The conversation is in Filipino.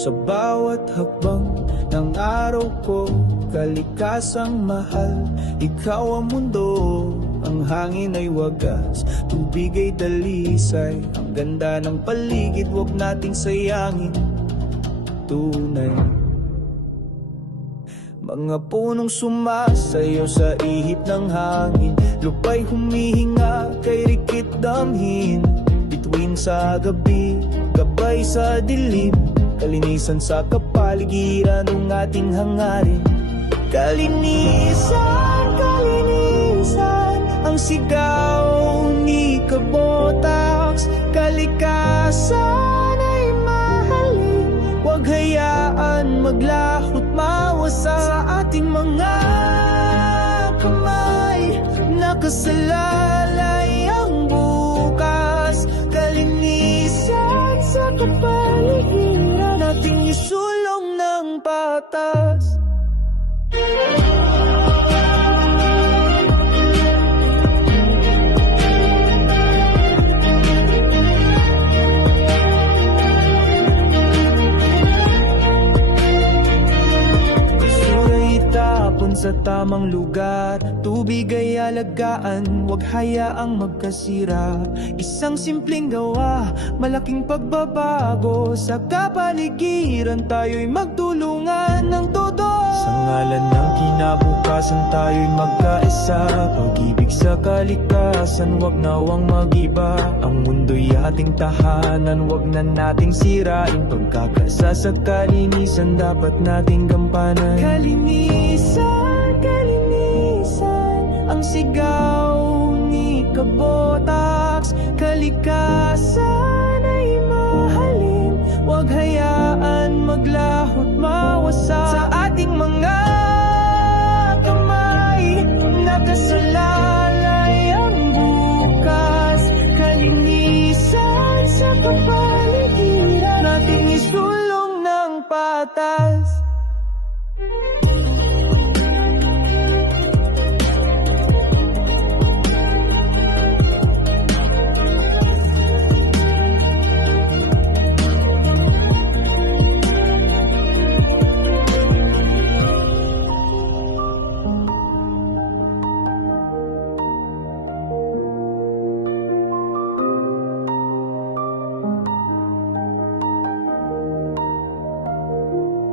sa bawat hakbang ng araw ko. Kalikasang mahal, ikaw ang mundo. Ang hangin ay wagas, tubig ay dalisay. Ang ganda ng paligid, huwag nating sayangin. Tunay, mga punong sumasayaw sa ihip ng hangin. Lupa'y humihinga kay rikit damhin. Bituin sa gabi, gabay sa dilim. Kalinisan sa kapaligiran ng ating hangarin. Kalinisan, kalinisan, ang sigaw ni Kabotax. Kalikasan ay mahalin, huwag hayaan maglahot mawasak sa ating mga kamay. Nakasalalay ang bukas, kalinisan sa kapaligiran, ating isulong ng patas. Sa tamang lugar, tubig ay alagaan, huwag hayaang magkasira. Isang simpleng gawa, malaking pagbabago. Sa kapaligiran tayo'y magtulungan ng todo. Sa ngalan ng kinabukasan tayo'y magkaisa. Pag-ibig sa kalikasan, huwag nawang mag-iba. Ang mundo'y ating tahanan, huwag na nating sirain. Pagkakasa sa kalinisan, dapat nating gampanan. Kalinisan, kalinisan, ang sigaw ni Kabotax. Kalikasan ay mahalin, huwag hayaan maglahot mawasak sa ating mga kamay. Nakasalalay ang bukas, kalinisan sa kapaligiran, ating isulong ng patas.